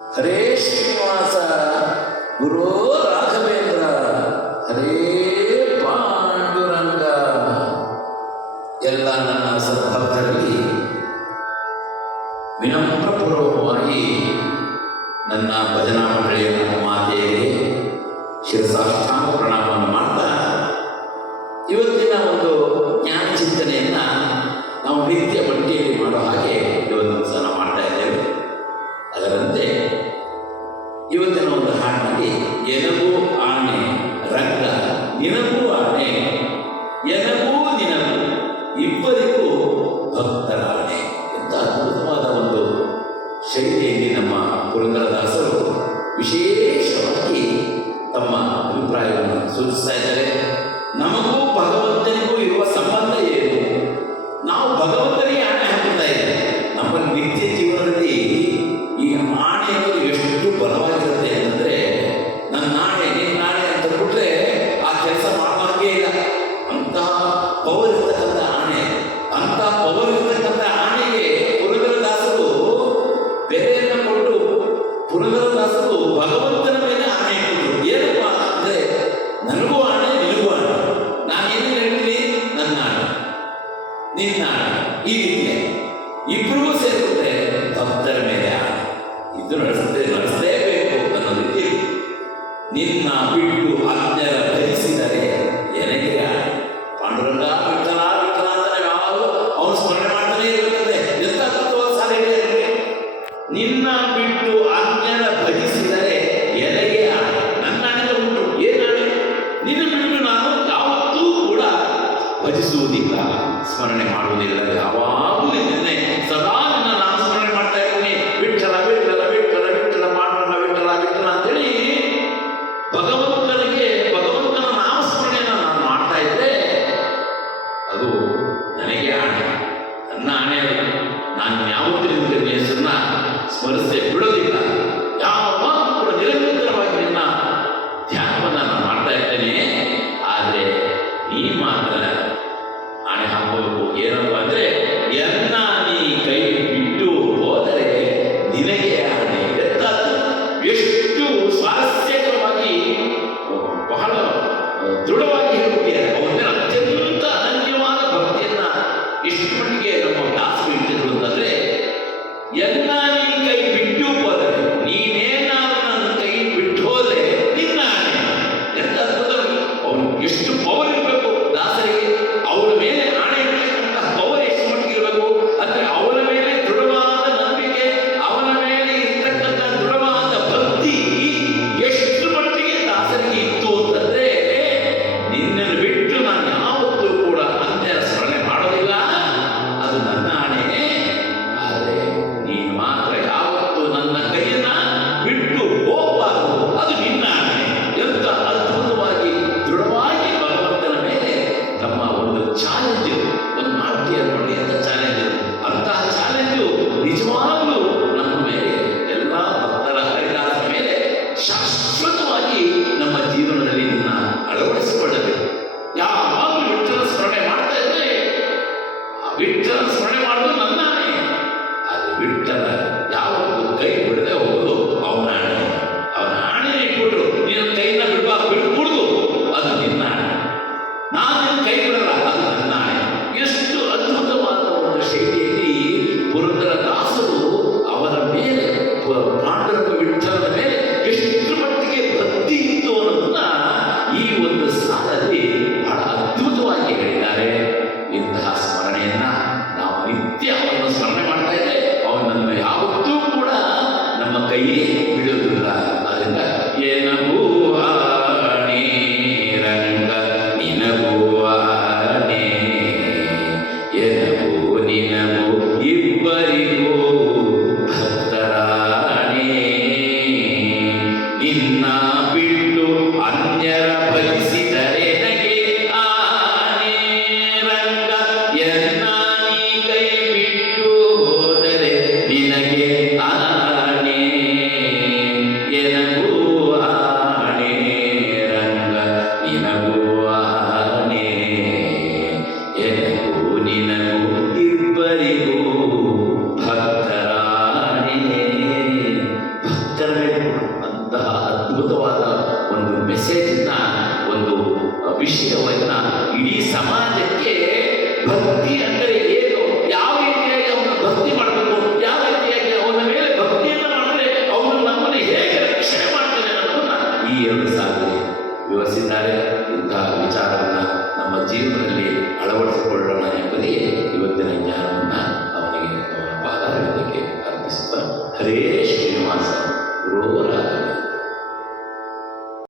ಹರೇ ಶ್ರೀನಿವಾಸ ಗುರೋ ರಾಘವೇಂದ್ರ ಹರೇ ಪಾಂಡುರಂಗ. ಎಲ್ಲ ನನ್ನ ಸದ್ಭಕ್ತರಲ್ಲಿ ವಿನಮ್ರಪೂರ್ವಕವಾಗಿ ನನ್ನ ಭಜನಾ ಮಂಡಳಿಯ ಮಾತೆಯರಿಗೆ ಶಿರಸಾಷ್ಟಾಂಗ ಪ್ರಣಾಮವನ್ನು ಮಾಡ್ತಾ, ಇವತ್ತಿನ ಒಂದು ಜ್ಞಾನ ಚಿಂತನೆಯನ್ನು ನಾವು ನಿತ್ಯ ಬಟ್ಟಿಯಲ್ಲಿ ಮಾಡೋ ಹಾಗೆ ಇವತ್ತು ಸಹ ನಾವು ಮಾಡ್ತಾ ಇದ್ದೇವೆ. ಅದರಂತೆ ಇವತ್ತಿನ ಒಂದು ಹಾಡಿನಲ್ಲಿ ಎನಗೂ ಆಣೆ ರಂಗ ನಿನಗೂ ಆಣೆ, ಎನಗೂ ನಿನಗೂ ಇಬ್ಬರಿಗೂ ಭಕ್ತರ ಆಣೆ ಎಂಥ ಅದ್ಭುತವಾದ ಒಂದು ಶೈಲಿಯಲ್ಲಿ ನಮ್ಮ ಪುರಂದರದಾಸರು ವಿಶೇಷವಾಗಿ ತಮ್ಮ ಅಭಿಪ್ರಾಯವನ್ನು ಸೂಚಿಸ್ತಾ ಇದ್ದಾರೆ. ನಮಗೂ ಭಗವಂತನಿಗೂ ಇರುವ ಸಂಬಂಧ ಏನು? ನಾವು ಭಗವಂತನಿಗೆ ಆಣೆ ಹಾಕುತ್ತಾ ಇದ್ದೇವೆ. ನಮ್ಮ ನಿತ್ಯ ಜೀವನದಲ್ಲಿ ಈ ಆಣೆ ಅನ್ನೋದು ಎಷ್ಟು ಬಲವಾಗಿರುತ್ತೆ ಅಂತಂದರೆ, ನನ್ನ ನಾಣೆ ನಿನ್ನ ನಾಣೆ ಅಂತ ಬಿಟ್ರೆ ಆ ಕೆಲಸ ಮಾಡುವಾಗೇ ಇಲ್ಲ. ಅಂತಹ ಪವರ್ ಇರ್ತಕ್ಕಂಥ ಆಣೆ, ಅಂತಹ ಪವರ್ ಇರ್ತಕ್ಕಂಥ ಆಣೆಗೆ ಪುರಂದರದಾಸರು ಬೆಲೆಯನ್ನು ಕೊಟ್ಟು ಪುರಂದರದಾಸರು ಭಗವಂತನ ಮೇಲೆ ಆಣೆ ಇಟ್ಟಿದ್ರು. ಏನಪ್ಪ ಅಂದರೆ, ನನಗೂ ಆಣೆ ನಿನಗೂ ಆಣೆ, ನಾನೇನು ಹೇಳ್ತೀನಿ, ನನ್ನ ಆಣೆ ನಿನ್ನ ಆಣೆ, ಈ ರೀತಿಯ ಇಬ್ಬರಿಗೂ ಸೇರಿದ್ರೆ ಭಕ್ತರ ಮೇಲೆ ಆಣೆ. ಇದು ನಡೆಸಲೇಬೇಕು ಅನ್ನೋ ರೀತಿ. ನಿನ್ನ ಬಿಟ್ಟು ಅಜ್ಞರ ಭಜಿಸಿದರೆ ಎನಗೆ ಆಣೆ. ಪಾಂಡುರಂಗ ವಿಠಲ ವಿಠಲ ಅಂತಾನೆ ಯಾವಾಗ ಅವನು ಸ್ಮರಣೆ ಮಾಡ್ತಾನೆ ಇರುತ್ತದೆ. ಎಂತ ಅದ್ಭುತವಾದ ಸಾಲ ಇದೆ. ನಿನ್ನ ಬಿಟ್ಟು ಅಜ್ಞರ ಭಜಿಸಿದರೆ ಎನಗೆ ಆಣೆ. ನನ್ನ ಆಣೆ ಉಂಟು. ಏನಾಣೆ? ನಿನ್ನ ಬಿಟ್ಟು ನಾನು ಯಾವತ್ತೂ ಕೂಡ ಭಜಿಸುವುದಿಲ್ಲ, ಸ್ಮರಣೆ ಮಾಡುವುದಿಲ್ಲ. ಯಾವಾಗಲೂ ನಿನ್ನೆ ಸದಾ ನಿನ್ನ ನಾನು ಸ್ಮರಣೆ ಮಾಡ್ತಾ ಇದ್ದೀನಿ. ವಿಠಲ ವಿಠಲ ವಿಠಲ ವಿಠಲ ಪಾಂಡುರಂಗ ವಿಠಲ ವಿಠಲ ಅಂತೇಳಿ ಭಗವಂತನ ನಾಮಸ್ಮರಣೆಯನ್ನು ನಾನು ಮಾಡ್ತಾ ಇದ್ದೆ. ಅದು ನನಗೆ ಆಣೆ, ನನ್ನ ಆಣೆ. ನಾನು ಯಾವತ್ತೂ ನಿನ್ನ ಹೆಸರನ್ನ ಸ್ಮರಿಸದೆ ಬಿಡೋದಿಲ್ಲ. ಯಾವಾಗಲೂ ಕೂಡ ನಿರಂತರವಾಗಿ ನಿನ್ನ ಧ್ಯಾನವನ್ನು ನಾನು ಮಾಡ್ತಾ ಇದ್ದೇನೆ. ಆದರೆ ನೀ ಮಾತ್ರ ಆಣೆ ಹಾಕಬೇಕು. ಏನಪ್ಪ ಅಂದರೆ, ಎನ್ನ ನೀ ಕೈ ಬಿಟ್ಟು ಹೋದರೆ ನಿನಗೆ ಆಣೆ. ಎಷ್ಟು ಸ್ವಾರಸ್ಯಕರವಾಗಿ ಬಹಳ ದೃಢವಾಗಿ ಹೇಳುತ್ತಾರೆ. ಅವನ ಅತ್ಯಂತ ಅನನ್ಯವಾದ ಭಕ್ತಿಯನ್ನ ಇಷ್ಟು ಮಟ್ಟಿಗೆ ನಮ್ಮ ದಾಸರು ಇಟ್ಟಿದ್ರು ಅಂತಂದ್ರೆ, ಎನ್ನ ನೀ ಕೈ ಬಿಟ್ಟು ಹೋದರೆ, ನೀನೇನಾದ್ರೂ ನನ್ನ ಕೈ ಬಿಟ್ಟು ಹೋದ್ರೆ ನಿನ್ನ ಆಣೆ. ಎಂತ ಅದ್ಭುತ! ಅವನು ಎಷ್ಟು ಪವರ್ ಇರಬೇಕು ದಾಸರಿಗೆ. ಅವರ ಮೇಲೆ ಆಣೆ ಇರತಕ್ಕಂತಹ ಪವರ್ ಎಷ್ಟು ಮಟ್ಟಿಗೆ ಇರಬೇಕು ಅಂದ್ರೆ, ಅವನ ಮೇಲೆ ದೃಢವಾದ ನಂಬಿಕೆ, ಅವನ ಮೇಲೆ ಇರ್ತಕ್ಕಂಥ ದೃಢವಾದ ಭಕ್ತಿ ಎಷ್ಟು ಮಟ್ಟಿಗೆ ದಾಸರಿಗೆ ಇತ್ತು ಅಂತಂದ್ರೆ, ನಿನ್ನನ್ನು ಬಿಟ್ಟು ನಾನು ಯಾವತ್ತೂ ಕೂಡ ಅಂತ್ಯ ಸ್ಮರಣೆ ಮಾಡೋದಿಲ್ಲ, ಅದು ನನ್ನ ಆಣೆ. ಆದರೆ ನೀನು ಮಾತ್ರ ಯಾವತ್ತೂ ನನ್ನ ಕೈಯನ್ನ ಬಿಟ್ಟು ಹೋಗಬಾರದು, ಅದು ನಿನ್ನ ಆಣೆ. ಎಂತ ಅದ್ಭುತವಾಗಿ ದೃಢವಾಗಿ ಭಗವಂತನ ಮೇಲೆ ತಮ್ಮ ಒಂದು ಚಾಲೆಂಜ್, ಒಂದು ನಾಟ್ಯ ನೋಡಿ ಅಂತ ಚಾಲೆಂಜ್. ಅಂತಹ ಚಾಲೆಂಜು ನಿಜವಾಗ್ಲೂ ನಮ್ಮ ಮೇಲೆ, ಎಲ್ಲ ಭಕ್ತರ ಹರಿದಾಸರ ಮೇಲೆ ಶಾಶ್ವತವಾಗಿ ನಮ್ಮ ಜೀವನದಲ್ಲಿ ನಿನ್ನ ಅಳವಡಿಸಿಕೊಳ್ಳಬೇಕು. ಯಾವಾಗಲೂ ವಿಠಲ ಸ್ಮರಣೆ ಮಾಡ್ತಾ ಇದ್ರೆ, ಆ ವಿಠಲ ಸ್ಮರಣೆ ಮಾಡೋದು ನನ್ನ ಆಣೆ. ಆದರೆ ವಿಠಲ ಯಾವತ್ತೂ ಕೈ ಬಿಡದೆ ಹೋಗೋದು ಅವನ ಆಣೆ. ಅವನ ಆಣೆ ಇಟ್ಬಿಟ್ರು, ನೀನು ಕೈನ ಬಿಡ್ಕೂಡ್ದು, ಅದು ನಿನ್ನ ಆಣೆ. ನಾನು ನಿನ್ನ ಕೈ ಬಿಡಲ್ಲ, ಅದು ನನ್ನ ಆಣೆ. ಎಷ್ಟು ಅದ್ಭುತವಾದ ಒಂದು ಶೈಲಿಯಲ್ಲಿ ಪುರಂದರದಾಸರು ಅವರ ಮೇಲೆ, ಪಾಂಡುರಂಗ ವಿಠಲನ ಮೇಲೆ ಎಷ್ಟು ಮಟ್ಟಿಗೆ ಭಕ್ತಿ ಇತ್ತು ಅನ್ನೋದನ್ನ ಈ ಒಂದು ಸಾಲಲ್ಲಿ ಬಹಳ ಅದ್ಭುತವಾಗಿ ಹೇಳಿದ್ದಾರೆ. ಇಂತಹ ಸ್ಮರಣೆಯನ್ನ ನಾವು ನಿತ್ಯ ಅವನನ್ನು ಸ್ಮರಣೆ ಮಾಡ್ತಾ ಇದ್ದೆ, ಅವನನ್ನು ಯಾವತ್ತೂ ಕೂಡ ನಮ್ಮ ಕೈ ಬಿಡುವುದಿಲ್ಲ. ಅದರಿಂದ ಏನಗೂ ಆಣೆ ರಂಗ ನಿನಗೂ ಆಣೆ, ಎನಗೂ ನಿನಗೂ ಇಬ್ಬರಿಗೂ ಭಕ್ತರಾಣೆ. ನಿನ್ನ ಬಿಟ್ಟು ಅನ್ಯರ ಭಜಿಸಿದರೆ ನನಗೆ ಆಣೆ ರಂಗ, ಎನ್ನ ನೀ ಕೈ ಬಿಟ್ಟು ಹೋದರೆ ನಿನಗೆ ಆಣೆ. ಅಷ್ಟರಬೇಕು ಅಂತಹ ಅದ್ಭುತವಾದ ಒಂದು ಮೆಸೇಜನ್ನ, ಒಂದು ವಿಷಯವನ್ನ ಇಡೀ ಸಮಾಜಕ್ಕೆ ಭಕ್ತಿ ಅಂದರೆ ಏನು, ಯಾವ ರೀತಿಯಾಗಿ ಅವನು ಭಕ್ತಿ ಮಾಡಬೇಕು, ಯಾವ ರೀತಿಯಾಗಿ ಅವನ ಮೇಲೆ ಭಕ್ತಿಯನ್ನು ಮಾಡಿದ್ರೆ ಅವನು ನಮ್ಮನ್ನು ಹೇಗೆ ರಕ್ಷಣೆ ಮಾಡ್ತಾನೆ ಅನ್ನೋದನ್ನ ಈ 2 ಸಾಲಲ್ಲಿ ವಿವರಿಸಿದ್ದಾರೆ. ಇಂತಹ ವಿಚಾರವನ್ನು ನಮ್ಮ ಜೀವನದಲ್ಲಿ ಅಳವಡಿಸಿಕೊಳ್ಳೋಣ ಎಂಬುದೇ ಇವತ್ತು